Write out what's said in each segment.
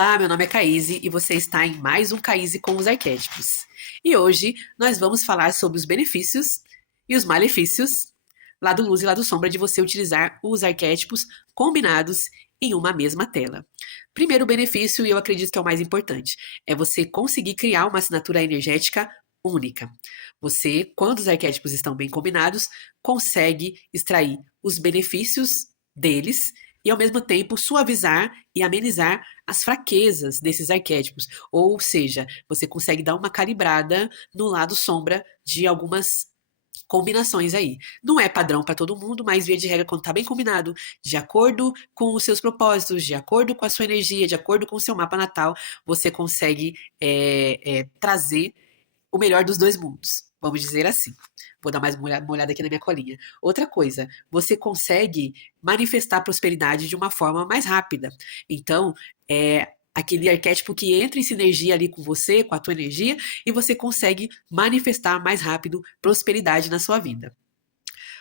Olá, meu nome é Caíse e você está em mais um Caíse com os Arquétipos. E hoje nós vamos falar sobre os benefícios e os malefícios, lado luz e lado sombra, de você utilizar os arquétipos combinados em uma mesma tela. Primeiro benefício, e eu acredito que é o mais importante, é você conseguir criar uma assinatura energética única. Você, quando os arquétipos estão bem combinados, consegue extrair os benefícios deles e, ao mesmo tempo, suavizar e amenizar as fraquezas desses arquétipos. Ou seja, você consegue dar uma calibrada no lado sombra de algumas combinações aí. Não é padrão para todo mundo, mas via de regra, quando está bem combinado, de acordo com os seus propósitos, de acordo com a sua energia, de acordo com o seu mapa natal, você consegue trazer o melhor dos dois mundos, vamos dizer assim. Vou dar mais uma olhada aqui na minha colinha. Outra coisa, você consegue manifestar prosperidade de uma forma mais rápida. Então, é aquele arquétipo que entra em sinergia ali com você, com a tua energia, e você consegue manifestar mais rápido prosperidade na sua vida.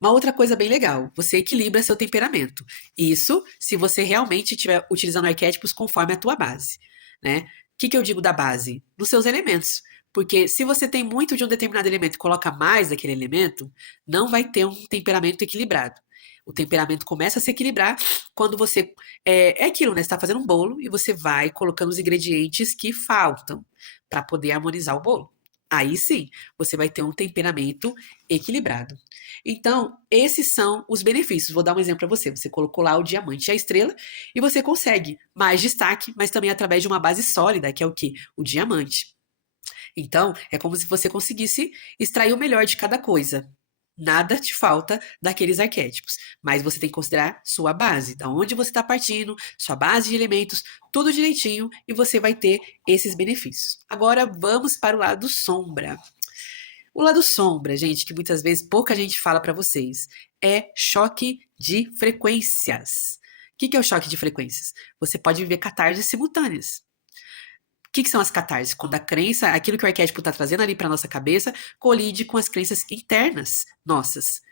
Uma outra coisa bem legal, você equilibra seu temperamento. Isso se você realmente estiver utilizando arquétipos conforme a tua base, né? O que eu digo da base? Dos seus elementos. Porque se você tem muito de um determinado elemento e coloca mais daquele elemento, não vai ter um temperamento equilibrado. O temperamento começa a se equilibrar quando você. É aquilo, né? Você está fazendo um bolo e você vai colocando os ingredientes que faltam para poder harmonizar o bolo. Aí sim, você vai ter um temperamento equilibrado. Então, esses são os benefícios. Vou dar um exemplo para você. Você colocou lá o diamante e a estrela e você consegue mais destaque, mas também através de uma base sólida, que é o quê? O diamante. Então, é como se você conseguisse extrair o melhor de cada coisa. Nada te falta daqueles arquétipos, mas você tem que considerar sua base, da onde você está partindo, sua base de elementos, tudo direitinho, e você vai ter esses benefícios. Agora vamos para o lado sombra. O lado sombra, gente, que muitas vezes pouca gente fala para vocês, é choque de frequências. O que é o choque de frequências? Você pode viver catarses simultâneas. O que são as catarses? Quando a crença, aquilo que o arquétipo está trazendo ali para nossa cabeça, colide com as crenças internas nossas.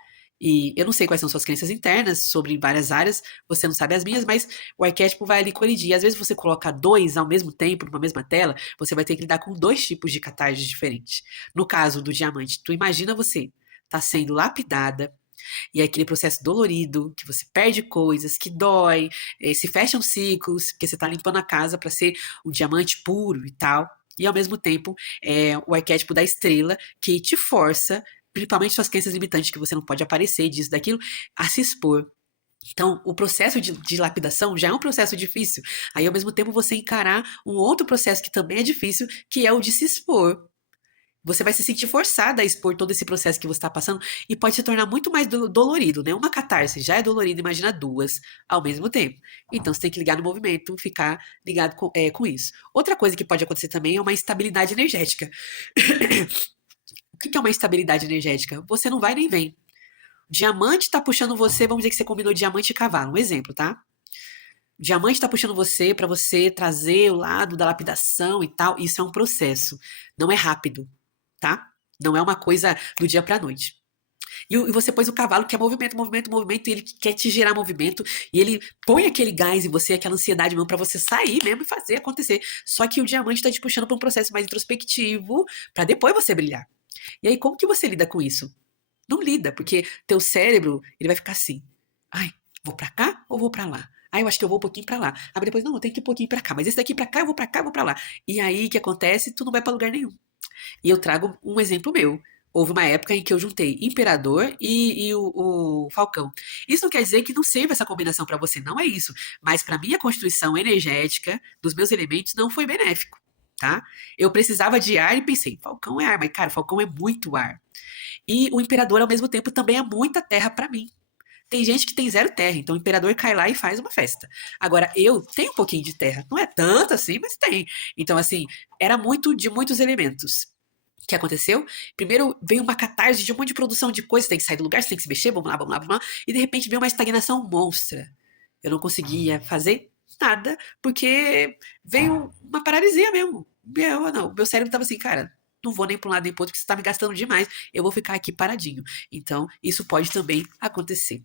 E eu não sei quais são suas crenças internas sobre várias áreas, você não sabe as minhas, mas o arquétipo vai ali colidir. Às vezes você coloca dois ao mesmo tempo numa mesma tela, você vai ter que lidar com dois tipos de catarse diferentes. No caso do diamante, tu imagina você tá sendo lapidada, e é aquele processo dolorido, que você perde coisas, que dói, se fecham ciclos, porque você está limpando a casa para ser um diamante puro e tal. E ao mesmo tempo, o arquétipo da estrela, que te força, principalmente suas crenças limitantes, que você não pode aparecer disso, daquilo, a se expor. Então, o processo de lapidação já é um processo difícil. Aí, ao mesmo tempo, você encarar um outro processo que também é difícil, que é o de se expor. Você vai se sentir forçada a expor todo esse processo que você está passando e pode se tornar muito mais dolorido, né? Uma catarse já é dolorida, imagina duas ao mesmo tempo. Então você tem que ligar no movimento, ficar ligado com isso. Outra coisa que pode acontecer também é uma instabilidade energética. O que é uma instabilidade energética? Você não vai nem vem. Diamante está puxando você, vamos dizer que você combinou diamante e cavalo, um exemplo, tá? Diamante está puxando você para você trazer o lado da lapidação e tal. Isso é um processo, não é rápido, tá? Não é uma coisa do dia para noite. E você pôs o cavalo que é movimento, movimento, movimento, e ele quer te gerar movimento, e ele põe aquele gás em você, aquela ansiedade mesmo para você sair mesmo e fazer acontecer. Só que o diamante está te puxando para um processo mais introspectivo, para depois você brilhar. E aí, como que você lida com isso? Não lida, porque teu cérebro, ele vai ficar assim: ai, vou para cá ou vou para lá? Ah, eu acho que eu vou um pouquinho para lá. Ah, mas depois, não, eu tenho que ir um pouquinho para cá. Mas esse daqui para cá, eu vou para cá, eu vou para lá. E aí, o que acontece? Tu não vai para lugar nenhum. E eu trago um exemplo meu. Houve uma época em que eu juntei Imperador e o Falcão. Isso não quer dizer que não sirva essa combinação para você, não é isso. Mas para minha constituição energética dos meus elementos não foi benéfico, tá? Eu precisava de ar e pensei, Falcão é ar, mas cara, Falcão é muito ar. E o Imperador ao mesmo tempo também é muita terra para mim. Tem gente que tem zero terra, então o imperador cai lá e faz uma festa. Agora, eu tenho um pouquinho de terra. Não é tanto assim, mas tem. Então, assim, era muito de muitos elementos. O que aconteceu? Primeiro veio uma catarse de um monte de produção de coisas, tem que sair do lugar, você tem que se mexer, vamos lá, vamos lá, vamos lá. E de repente veio uma estagnação monstra. Eu não conseguia fazer nada, porque veio uma paralisia mesmo. Não, meu cérebro estava assim, cara, não vou nem para um lado nem para outro, porque você está me gastando demais, eu vou ficar aqui paradinho. Então, isso pode também acontecer.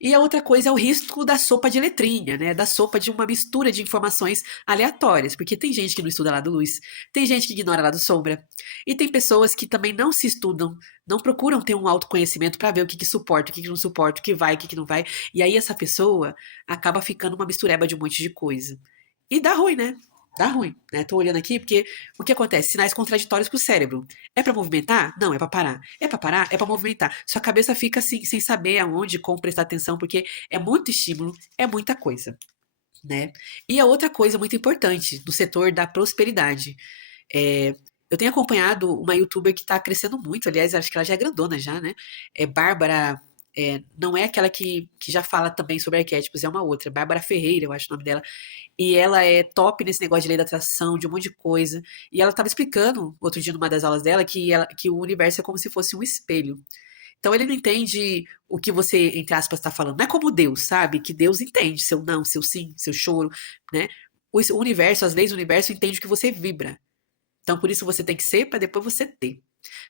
E a outra coisa é o risco da sopa de letrinha, né? Da sopa de uma mistura de informações aleatórias, porque tem gente que não estuda lá do Luz, tem gente que ignora lá do Sombra, e tem pessoas que também não se estudam, não procuram ter um autoconhecimento para ver o que que suporta, o que que não suporta, o que vai, o que que não vai. E aí essa pessoa acaba ficando uma mistureba de um monte de coisa. E dá ruim, né? Dá ruim, né? Tô olhando aqui porque o que acontece? Sinais contraditórios pro cérebro. É pra movimentar? Não, é pra parar. É pra parar? É pra movimentar. Sua cabeça fica assim, sem saber aonde, como prestar atenção, porque é muito estímulo, é muita coisa, né? E a outra coisa muito importante no setor da prosperidade. É, eu tenho acompanhado uma youtuber que tá crescendo muito, aliás, acho que ela já é grandona já, né? É Bárbara. Não é aquela que já fala também sobre arquétipos, é uma outra, Bárbara Ferreira, eu acho o nome dela. E ela é top nesse negócio de lei da atração, de um monte de coisa. E ela estava explicando, outro dia numa das aulas dela, que o universo é como se fosse um espelho. Então ele não entende o que você, entre aspas, está falando. Não é como Deus, sabe? Que Deus entende seu não, seu sim, seu choro, né? O universo, as leis do universo entendem o que você vibra. Então por isso você tem que ser para depois você ter.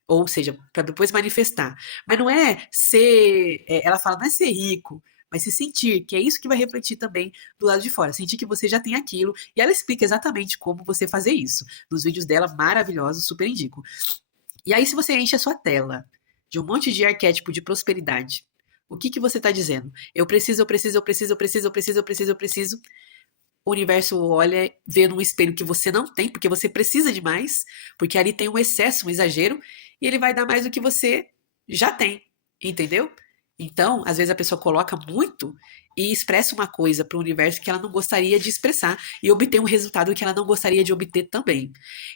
Ou seja, para depois manifestar. Mas não é ser. Ela fala, não é ser rico, mas se sentir, que é isso que vai refletir também do lado de fora. Sentir que você já tem aquilo. E ela explica exatamente como você fazer isso. Nos vídeos dela, maravilhosos, super indico. E aí, se você enche a sua tela de um monte de arquétipo de prosperidade, o que que você está dizendo? Eu preciso, eu preciso, eu preciso, eu preciso, eu preciso, eu preciso, eu preciso. O universo olha, vê num espelho que você não tem, porque você precisa de mais, porque ali tem um excesso, um exagero, e ele vai dar mais do que você já tem, entendeu? Então, às vezes a pessoa coloca muito e expressa uma coisa para o universo que ela não gostaria de expressar e obter um resultado que ela não gostaria de obter também.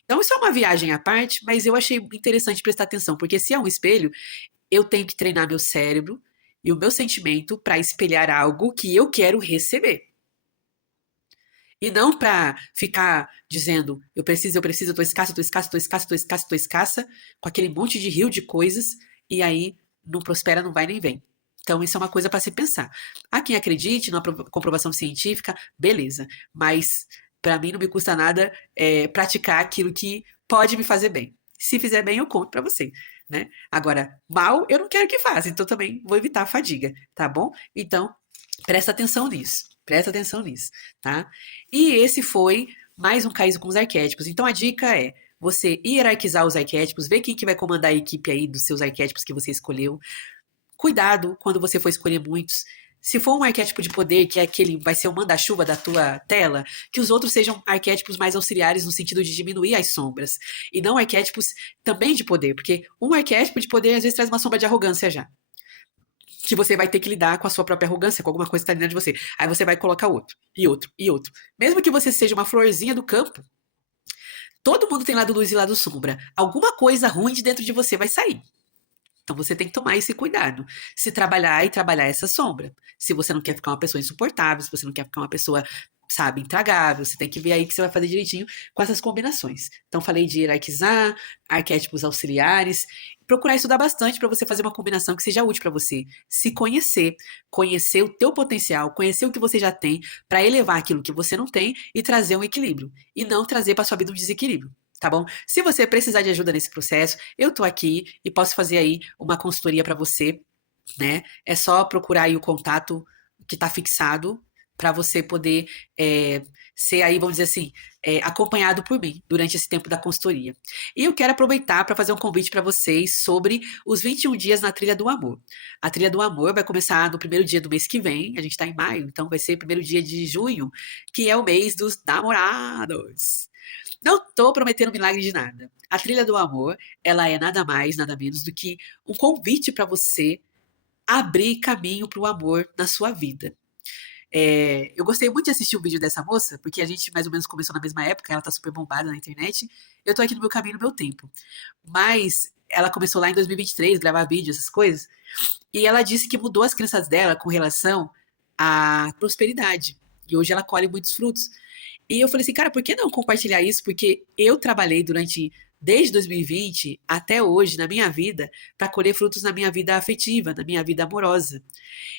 Então, isso é uma viagem à parte, mas eu achei interessante prestar atenção, porque se é um espelho, eu tenho que treinar meu cérebro e o meu sentimento para espelhar algo que eu quero receber. E não para ficar dizendo, eu preciso, eu tô escassa, eu tô escassa, eu tô escassa, eu tô escassa, eu tô escassa, com aquele monte de rio de coisas, e aí não prospera, não vai nem vem. Então, isso é uma coisa para se pensar. Há quem acredite na comprovação científica, beleza. Mas, para mim, não me custa nada praticar aquilo que pode me fazer bem. Se fizer bem, eu conto para você, né? Agora, mal, eu não quero que faça, então também vou evitar a fadiga, tá bom? Então, presta atenção nisso. Presta atenção nisso, tá? E esse foi mais um Caído com os arquétipos. Então a dica é você hierarquizar os arquétipos, ver quem que vai comandar a equipe aí dos seus arquétipos que você escolheu. Cuidado quando você for escolher muitos. Se for um arquétipo de poder, que é aquele vai ser o manda-chuva da tua tela, que os outros sejam arquétipos mais auxiliares no sentido de diminuir as sombras. E não arquétipos também de poder, porque um arquétipo de poder às vezes traz uma sombra de arrogância já que você vai ter que lidar com a sua própria arrogância, com alguma coisa que está dentro de você. Aí você vai colocar outro, e outro, e outro. Mesmo que você seja uma florzinha do campo, todo mundo tem lado luz e lado sombra. Alguma coisa ruim de dentro de você vai sair. Então você tem que tomar esse cuidado. Se trabalhar e trabalhar essa sombra. Se você não quer ficar uma pessoa insuportável, se você não quer ficar uma pessoa, sabe, intragável, você tem que ver aí que você vai fazer direitinho com essas combinações. Então falei de hierarquizar, arquétipos auxiliares, procurar estudar bastante para você fazer uma combinação que seja útil para você. Se conhecer, conhecer o teu potencial, conhecer o que você já tem para elevar aquilo que você não tem e trazer um equilíbrio e não trazer para sua vida um desequilíbrio. Tá bom? Se você precisar de ajuda nesse processo, eu tô aqui e posso fazer aí uma consultoria para você, né? É só procurar aí o contato que tá fixado para você poder ser aí, vamos dizer assim, acompanhado por mim durante esse tempo da consultoria. E eu quero aproveitar para fazer um convite para vocês sobre os 21 dias na Trilha do Amor. A Trilha do Amor vai começar no primeiro dia do mês que vem, a gente tá em maio, então vai ser o primeiro dia de junho, que é o mês dos namorados. Não tô prometendo milagre de nada. A Trilha do Amor, ela é nada mais, nada menos do que um convite para você abrir caminho para o amor na sua vida. Eu gostei muito de assistir o vídeo dessa moça, porque a gente mais ou menos começou na mesma época, ela tá super bombada na internet. Eu tô aqui no meu caminho, no meu tempo. Mas ela começou lá em 2023, gravar vídeo, essas coisas. E ela disse que mudou as crenças dela com relação à prosperidade. E hoje ela colhe muitos frutos. E eu falei assim, cara, por que não compartilhar isso? Porque eu trabalhei desde 2020 até hoje, na minha vida, para colher frutos na minha vida afetiva, na minha vida amorosa.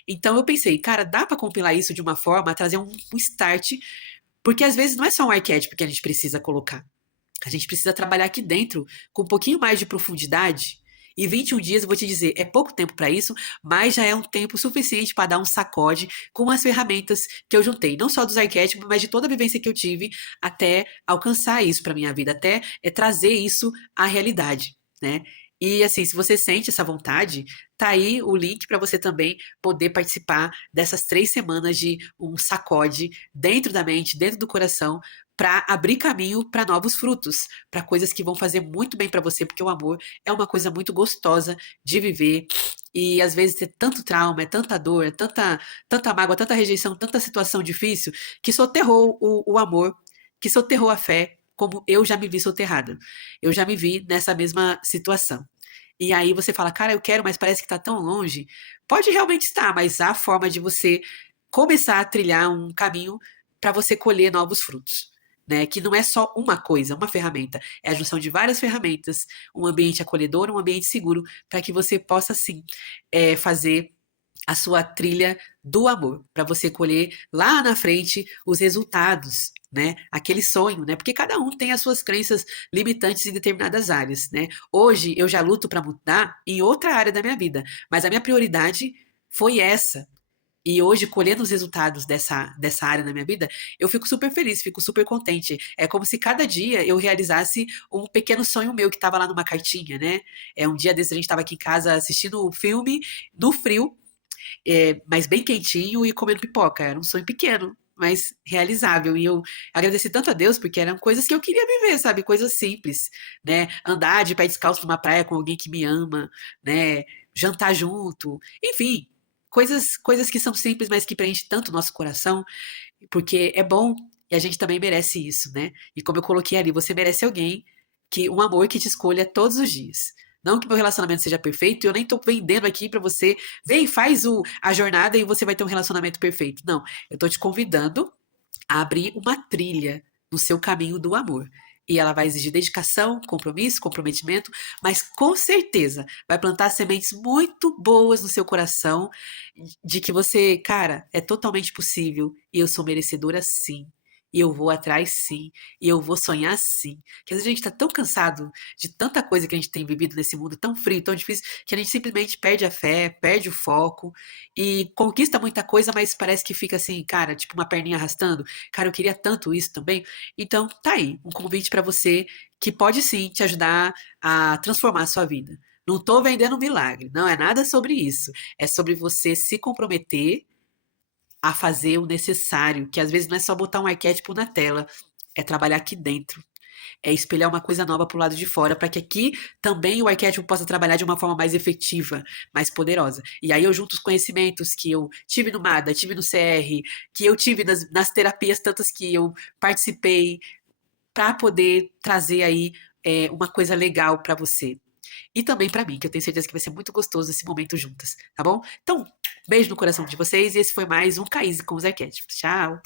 Então eu pensei, cara, dá para compilar isso de uma forma, trazer um start, porque às vezes não é só um arquétipo que a gente precisa colocar. A gente precisa trabalhar aqui dentro com um pouquinho mais de profundidade E 21 dias, eu vou te dizer, é pouco tempo para isso, mas já é um tempo suficiente para dar um sacode com as ferramentas que eu juntei, não só dos arquétipos, mas de toda a vivência que eu tive até alcançar isso para minha vida, até trazer isso à realidade, né? E assim, se você sente essa vontade, tá aí o link para você também poder participar dessas 3 semanas de um sacode dentro da mente, dentro do coração, para abrir caminho para novos frutos, para coisas que vão fazer muito bem para você, porque o amor é uma coisa muito gostosa de viver. E às vezes é tanto trauma, é tanta dor, é tanta mágoa, tanta rejeição, tanta situação difícil, que soterrou o amor, que soterrou a fé, como eu já me vi soterrada. Eu já me vi nessa mesma situação. E aí você fala, cara, eu quero, mas parece que está tão longe. Pode realmente estar, mas há forma de você começar a trilhar um caminho para você colher novos frutos. Né, que não é só uma coisa, uma ferramenta, é a junção de várias ferramentas, um ambiente acolhedor, um ambiente seguro, para que você possa sim fazer a sua trilha do amor, para você colher lá na frente os resultados, né? Aquele sonho, né? Porque cada um tem as suas crenças limitantes em determinadas áreas, né? Hoje eu já luto para mudar em outra área da minha vida, mas a minha prioridade foi essa. E hoje, colhendo os resultados dessa área na minha vida, eu fico super feliz, fico super contente. É como se cada dia eu realizasse um pequeno sonho meu que estava lá numa cartinha, né? Um dia desse a gente estava aqui em casa assistindo o filme no frio, mas bem quentinho e comendo pipoca. Era um sonho pequeno, mas realizável. E eu agradeci tanto a Deus, porque eram coisas que eu queria viver, sabe? Coisas simples, né? Andar de pé descalço numa praia com alguém que me ama, né? Jantar junto, enfim. Coisas que são simples, mas que preenchem tanto o nosso coração, porque é bom e a gente também merece isso, né? E como eu coloquei ali, você merece alguém um amor que te escolha todos os dias. Não que meu relacionamento seja perfeito, eu nem tô vendendo aqui pra você, vem, faz a jornada e você vai ter um relacionamento perfeito. Não, eu tô te convidando a abrir uma trilha no seu caminho do amor. E ela vai exigir dedicação, compromisso, comprometimento, mas com certeza vai plantar sementes muito boas no seu coração de que você, cara, é totalmente possível e eu sou merecedora sim. E eu vou atrás sim, e eu vou sonhar sim. Que às vezes a gente tá tão cansado de tanta coisa que a gente tem vivido nesse mundo tão frio, tão difícil, que a gente simplesmente perde a fé, perde o foco e conquista muita coisa, mas parece que fica assim, cara, tipo uma perninha arrastando. Cara, eu queria tanto isso também. Então, tá aí, um convite para você que pode sim te ajudar a transformar a sua vida. Não tô vendendo um milagre, não é nada sobre isso. É sobre você se comprometer a fazer o necessário, que às vezes não é só botar um arquétipo na tela, é trabalhar aqui dentro. É espelhar uma coisa nova pro lado de fora, para que aqui também o arquétipo possa trabalhar de uma forma mais efetiva, mais poderosa. E aí eu junto os conhecimentos que eu tive no MADA, tive no CR, que eu tive nas terapias tantas que eu participei, para poder trazer aí uma coisa legal para você. E também para mim, que eu tenho certeza que vai ser muito gostoso esse momento juntas, tá bom? Então, beijo no coração de vocês e esse foi mais um Caíse com os Arquétipos. Tchau!